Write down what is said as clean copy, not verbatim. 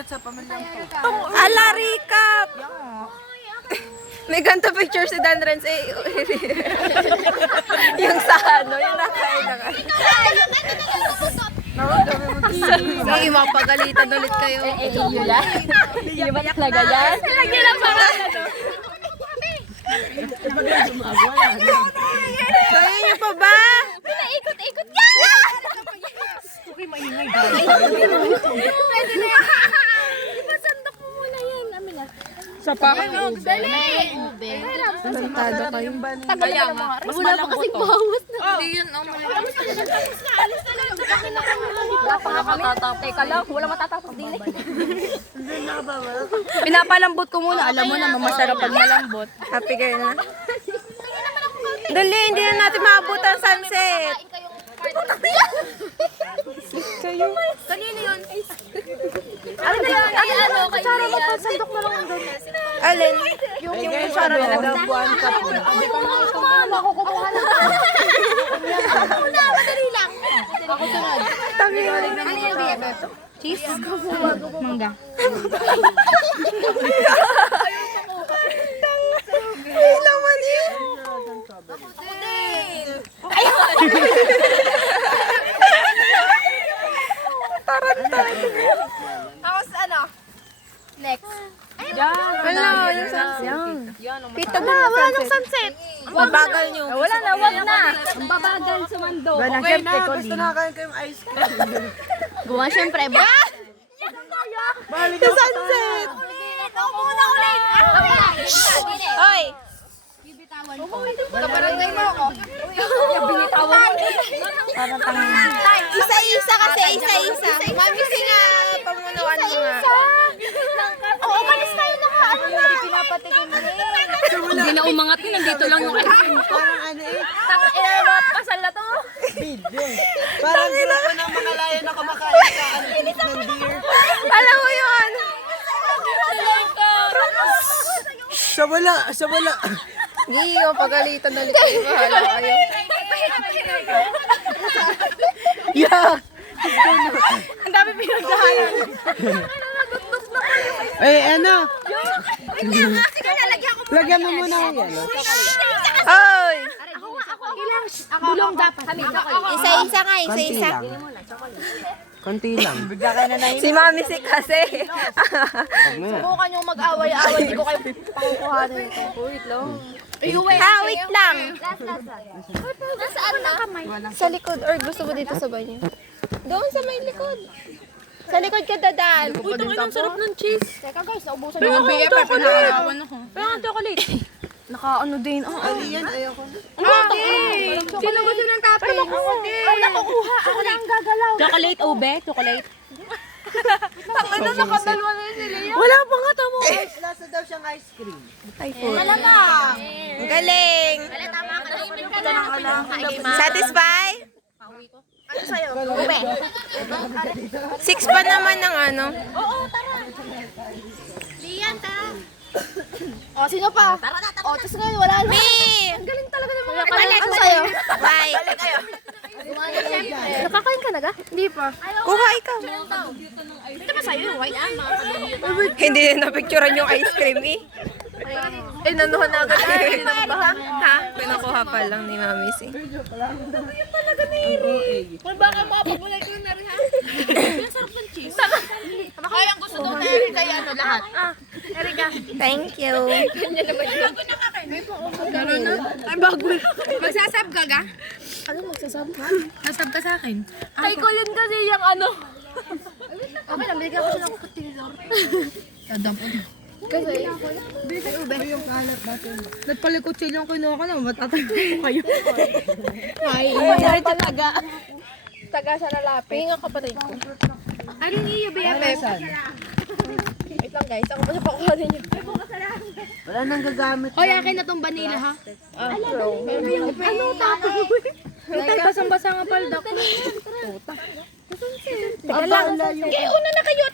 mabigat sa pamilyang to. Ala, Rika! May ganito picture si Dan Renz eh. Yung sa ano, yung nakain na ka. Sige, mapagalitan ulit kayo. Yun lang. Yung ba talaga yan? Lagyan lang pangalan, no? Kaya niyo pa ba? Pinaikot-ikot ka! Okay, maingay guys. Pwede na yan. Ipasandok mo muna yan. Amin na. Sa pa. Dali! Tantado kayo. Tagal na mga rin. Wala pa kasing bawas na. Hindi yun, oh, mali. Alis na lang. Wala pa nga matatapos. Teka lang, wala matatapos din eh. Pinapalambot ko muna. Alam mo na, masarap pag malambot. Happy kayo na? Dali, hindi na natin maabot ang sunset. Kayo. Kanino yun? Ano na yun? Ay, ano? Sarah, mapasandok na lang doon. Alin? Yung Sarah na nagbuwan ka po. Makukuha na. Ako na, madali lang. Ako sunod. Tabi nga rin. Ano yung biya ba? Cheese? Mangga. Ay, laman yun. Ako sa ano? Next. Wala, yung sunset. Kita mo na Wala nang sunset. Mabagal nyo. Wala na, wag na. Ang babagal sa mando. Okay na, basta nakain kayong ice cream. Gumawa siyempre ba? Balik Sa sunset. Ako muna ulit. Oy! Kabarangay mo ako. Binitawan mo. Isa-isa kasi, isa-isa. Mami, nga, pamunuan mo nga. Oo, umalis tayo na ka. Ano na? Pinapatikin mo Hindi na umangat yun. Nandito lang yung ice cream. Parang ano eh. Inarot pasal na to. Video. Parang grupo ng mga layan na kumakain sa ng beer. Alam mo yun? Sa wala, sa wala. Hindi, pagalitan ulit kayo. Bahala kayo. Yak! Ang dami pinagdahanan. Eh, ano? Lagyan mo muna ng yelo. Hoy! Bulong dapat. Isa-isa nga, isa-isa. Konti lang. Bigla ka na na Si Mami si kasi. Subukan yung mag-away-away. Hindi ko kayo pakukuhanin ito. Wait lang. Wait lang. Nasaan na? Sa likod or gusto mo dito sa banyo? Doon sa may likod. Sa likod ka dadaan. Uy, ang sarap ng cheese. Teka guys, naubusan Pero na ang biya pa, pinakalawan ako. Pero ang chocolate. Naka-ano din. Aliyan, ayoko. Sino gusto ng topping? Ako din. Ako nakukuha. Ako lang gagalaw. Chocolate, ube? Chocolate. Ano, nakadalwa na yun sila yun. Wala pa nga tamo. Lasa daw siyang ice cream. Ay, po. Ang galing. Tama ka na. Satisfy? Ano sa'yo? Ube. 6 pa naman ng ano. Oo, tara. Lian, tara. O, sino pa? Tara. O, tapos ngayon wala na. Me! Ang galing talaga ng mga balik. Ano sa'yo? Bye. Nakakain ka na ga? Hindi pa. Kuha ikaw. Ito ba sa'yo yung white? Hindi na napicturean yung ice cream eh. Eh, nanuhan na agad. Ha? Pinakuha pa lang ni Mami si. Baka mapapulay ko na rin ha? Ang sarap ng cheese. Ay, ang gusto daw na Erika yan ano lahat. Erika. Thank you. Ay, bago na. Magsasab ka ga? Ano magsasab ka? Nasab ka sa akin. Kay Colin kasi yung ano. Okay lang, binigyan ko siya ng kutilor. Tadampo na. Kasi, Nagpalikot sila yung kinuha ka na. Matatay kayo. ay, ay talaga. Taga sa lalapit. Hinga kapatid ko. Ano niyo, BFF? Wait lang guys, ako pa sa pakuha ninyo. Wala nang gagamit. Hoy, akin na tong vanilla ha. Ano tapos? Tay, basang-basa nga palda ko. Teka lang. Una na kayo.